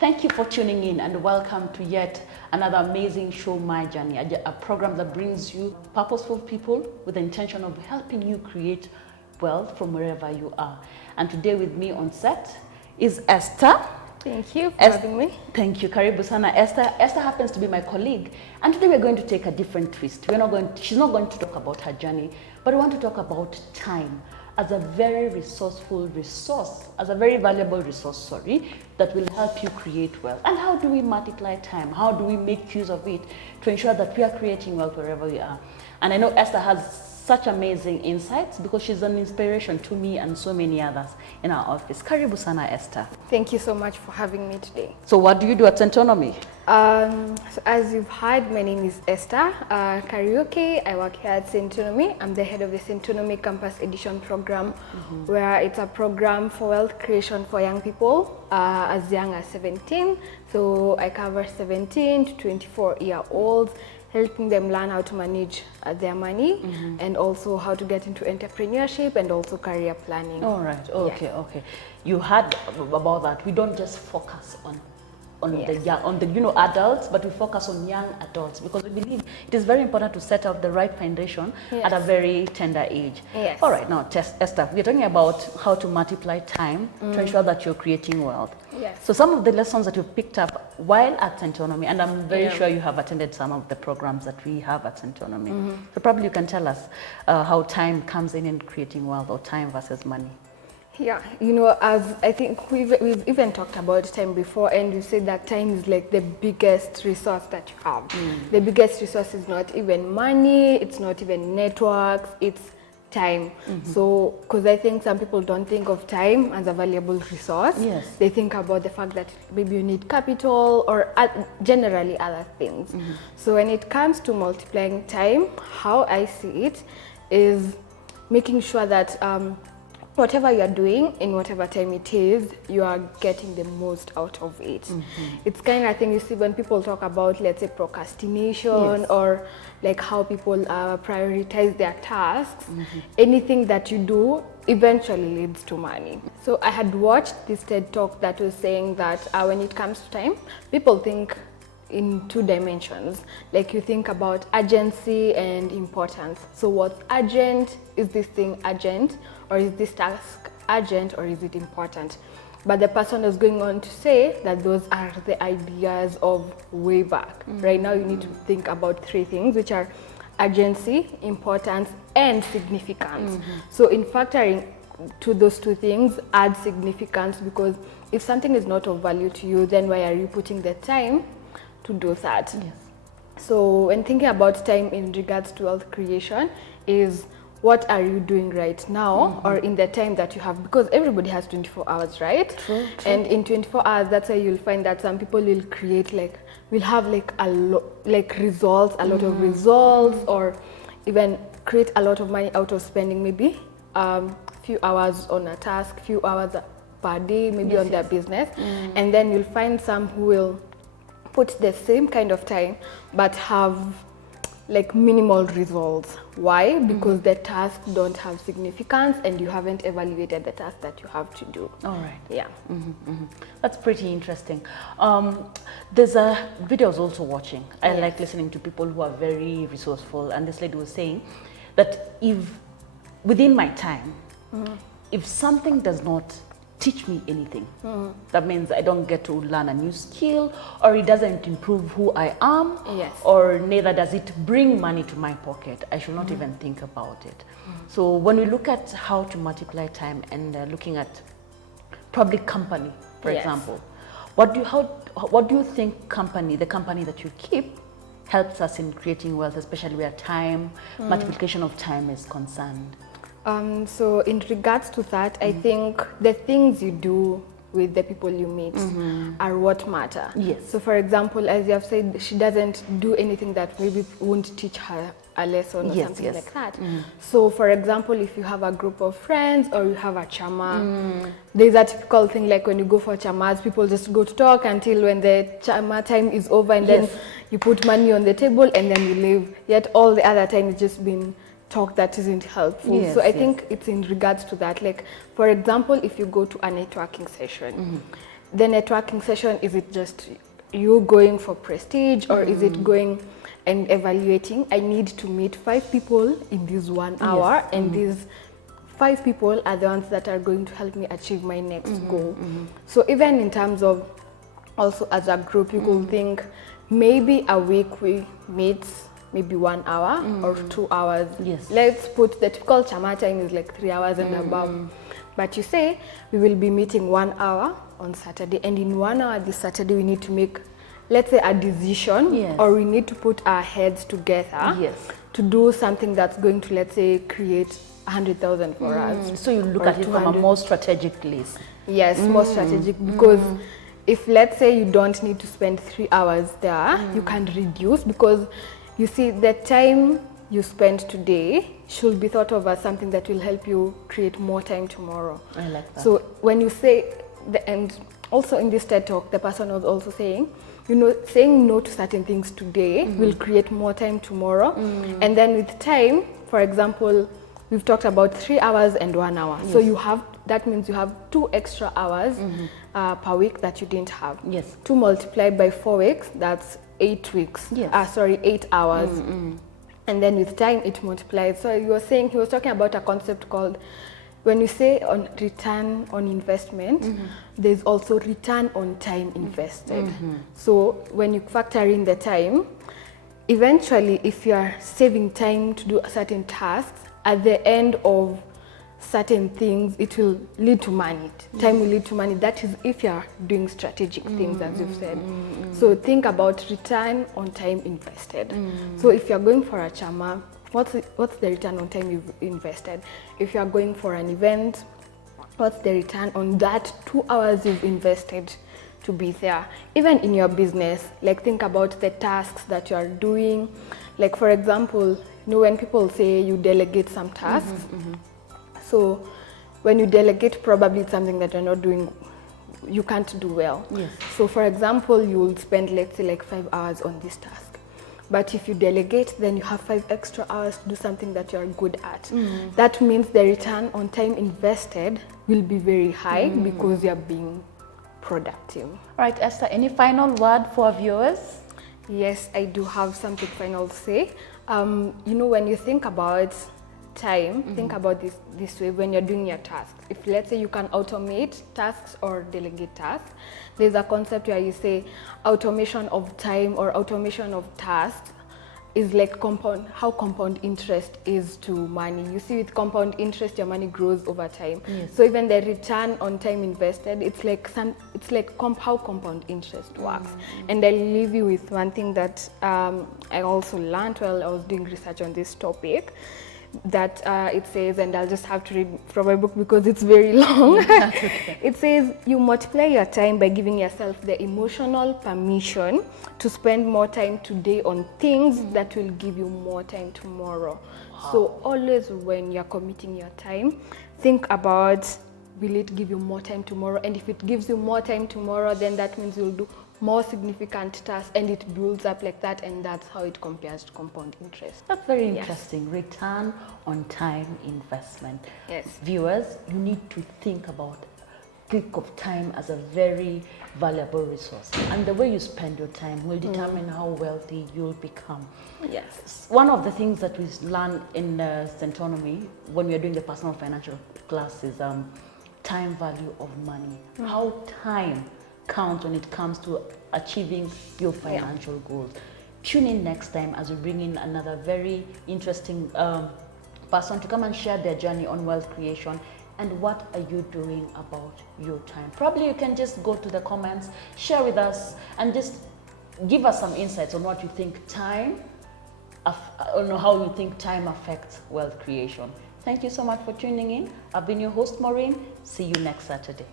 Thank you for tuning in and welcome to yet another amazing show, My Journey, a program that brings you purposeful people with the intention of helping you create wealth from wherever you are. And today with me on set is Esther. Thank you for having me. Thank you, Karibu Sana. Esther happens to be my colleague, and today we're going to take a different twist. She's not going to talk about her journey, but we want to talk about time as a very valuable resource, that will help you create wealth. And how do we multiply time? How do we make use of it to ensure that we are creating wealth wherever we are? And I know Esther has such amazing insights because she's an inspiration to me and so many others in our office. Karibu Sana, Esther. Thank you so much for having me today. So what do you do at Centonomy? So as you've heard, my name is Esther Karaoke. I work here at Centonomy. I'm the head of the Centonomy Campus Edition program, where it's a program for wealth creation for young people as young as 17. So I cover 17 to 24-year-olds, helping them learn how to manage their money and also how to get into entrepreneurship and also career planning. All right. Okay. Yeah. Okay. You heard about that. We don't just focus on the adults, but we focus on young adults because we believe it is very important to set up the right foundation at a very tender age. Yes. All right. Now, Esther, we're talking about how to multiply time to ensure that you're creating wealth. Yes. So some of the lessons that you've picked up while at Centonomy, and I'm very sure you have attended some of the programs that we have at Centonomy. So probably you can tell us how time comes in creating wealth, or time versus money. Yeah, as I think we've even talked about time before, and you said that time is like the biggest resource that you have. The biggest resource is not even money, it's not even networks, it's time. So, because I think some people don't think of time as a valuable resource. Yes. They think about the fact that maybe you need capital or generally other things. So when it comes to multiplying time, how I see it is making sure that whatever you're doing, in whatever time it is, you are getting the most out of it. It's kind of thing you see when people talk about, let's say, procrastination or like how people prioritize their tasks. Anything that you do eventually leads to money. So I had watched this TED talk that was saying that when it comes to time, people think in two dimensions. Like you think about urgency and importance. So what's urgent? Is this thing urgent? Or is this task urgent, or is it important? But the person is going on to say that those are the ideas of way back. Right now you need to think about three things, which are urgency, importance, and significance. So in factoring to those two things, add significance, because if something is not of value to you, then why are you putting the time to do that? Yes. So when thinking about time in regards to wealth creation is, what are you doing right now or in the time that you have? Because everybody has 24 hours, right? True. And in 24 hours, that's why you'll find that some people will create will have a lot of results, or even create a lot of money out of spending maybe few hours on a task, few hours per day, maybe on their business. And then you'll find some who will put the same kind of time but have minimal results. Why? Because the tasks don't have significance and you haven't evaluated the task that you have to do. All right. Yeah. That's pretty interesting. There's a video I was also watching. I like listening to people who are very resourceful, and this lady was saying that if within my time, if something does not teach me anything, that means I don't get to learn a new skill, or it doesn't improve who I am, or neither does it bring money to my pocket, I should not even think about it. So when we look at how to multiply time and looking at public company, for example, what do you think the company that you keep helps us in creating wealth, especially where time, multiplication of time is concerned? So in regards to that, I think the things you do with the people you meet are what matter. Yes. So for example, as you have said, she doesn't do anything that maybe won't teach her a lesson or something like that. So for example, if you have a group of friends or you have a chama, there's a typical thing like when you go for chamas, people just go to talk until when the chama time is over, and then you put money on the table and then you leave. Yet all the other time it's just been talk that isn't helpful. So I think it's in regards to that. Like, for example, if you go to a networking session, the networking session, is it just you going for prestige, or is it going and evaluating, I need to meet 5 people in this 1 hour, and these 5 people are the ones that are going to help me achieve my next goal. So even in terms of also as a group, you could think maybe a week we meet maybe 1 hour or 2 hours. Let's put the typical chama time is like 3 hours and above. But you say we will be meeting 1 hour on Saturday, and in 1 hour this Saturday we need to make, let's say, a decision, or we need to put our heads together to do something that's going to, let's say, create 100,000 for us. So you look at it from a more strategic list. Yes, more strategic, because if, let's say, you don't need to spend 3 hours there, you can reduce, because you see the time you spend today should be thought of as something that will help you create more time tomorrow. I like that. So when you say, and also in this TED talk, the person was also saying, you know, saying no to certain things today will create more time tomorrow. And then with time, for example, we've talked about 3 hours and 1 hour. So you have, that means you have 2 extra hours per week that you didn't have. 2 multiplied by 4 weeks, that's 8 weeks. 8 hours. And then with time it multiplies. So you were saying, he was talking about a concept called, when you say on return on investment, there's also return on time invested. So when you factor in the time, eventually if you are saving time to do certain tasks, at the end of certain things, it will lead to money. Time will lead to money. That is if you are doing strategic things, as you've said. So think about return on time invested. So if you're going for a chama, what's the return on time you've invested? If you're going for an event, what's the return on that 2 hours you've invested to be there? Even in your business, like think about the tasks that you are doing. Like for example, you know, when people say you delegate some tasks, so when you delegate, probably it's something that you're not doing, you can't do well. So for example, you will spend, let's say, like 5 hours on this task. But if you delegate, then you have 5 extra hours to do something that you're good at. That means the return on time invested will be very high because you're being productive. All right, Esther, any final word for our viewers? Yes, I do have something final to say. You know, when you think about time, think about this way when you're doing your tasks. If, let's say, you can automate tasks or delegate tasks, there's a concept where you say automation of time or automation of tasks is like how compound interest is to money. You see, with compound interest, your money grows over time. So even the return on time invested, it's like how compound interest works. And I'll leave you with one thing that I also learned while I was doing research on this topic, that it says, and I'll just have to read from my book because it's very long. It says, you multiply your time by giving yourself the emotional permission to spend more time today on things that will give you more time tomorrow. So always when you're committing your time, think about, will it give you more time tomorrow? And if it gives you more time tomorrow, then that means you'll do more significant tasks, and it builds up like that, and that's how it compares to compound interest. That's very interesting. Return on time investment. Viewers, you need to think of time as a very valuable resource, and the way you spend your time will determine how wealthy you'll become. One of the things that we learn in Centonomy when we are doing the personal financial class is time value of money. How time count when it comes to achieving your financial goals. Tune in next time as we bring in another very interesting person to come and share their journey on wealth creation and what are you doing about your time. Probably you can just go to the comments, share with us, and just give us some insights on what you think time, on how you think time affects wealth creation. Thank you so much for tuning in. I've been your host, Maureen. See you next Saturday.